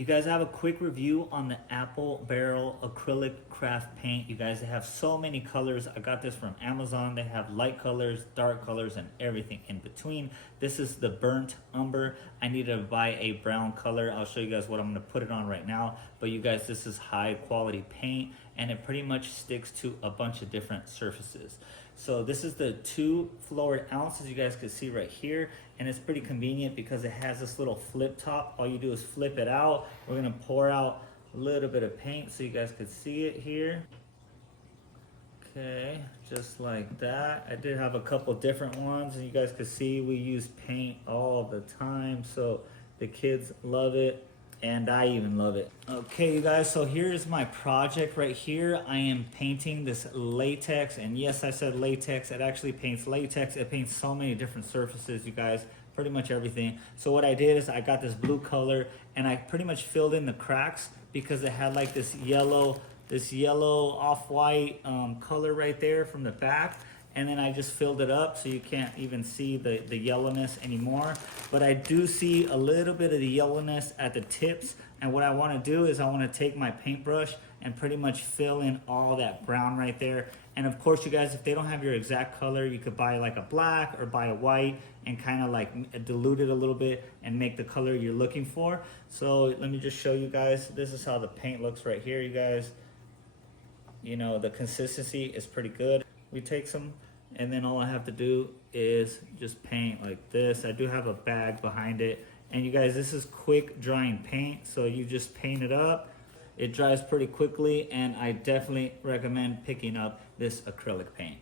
You guys have a quick review on the Apple Barrel Acrylic Craft Paint. You guys have so many colors. I got this from Amazon. They have light colors, dark colors, and everything in between. This is the Burnt Umber. I need to buy a brown color. I'll show you guys what I'm gonna put it on right now. But you guys, this is high quality paint and it pretty much sticks to a bunch of different surfaces. So this is the 2 floored ounces you guys can see right here, and it's pretty convenient because it has this little flip top. All you do is flip it out. We're gonna pour out a little bit of paint so you guys could see it here. Okay, just like that. I did have a couple different ones, and you guys could see we use paint all the time, so the kids love it. And I even love it. Okay, you guys, so here's my project right here. I am painting this latex, and yes, I said latex. It actually paints latex. It paints so many different surfaces, you guys, pretty much everything. So what I did is I got this blue color, and I pretty much filled in the cracks because it had like this yellow off-white color right there from the back. And then I just filled it up so you can't even see the yellowness anymore. But I do see a little bit of the yellowness at the tips. And what I want to do is I want to take my paintbrush and pretty much fill in all that brown right there. And of course, you guys, if they don't have your exact color, you could buy like a black or buy a white and kind of like dilute it a little bit and make the color you're looking for. So let me just show you guys. This is how the paint looks right here, you guys. You know, the consistency is pretty good. We take some, and then all I have to do is just paint like this. I do have a bag behind it. And you guys, this is quick drying paint. So you just paint it up. It dries pretty quickly, and I definitely recommend picking up this acrylic paint.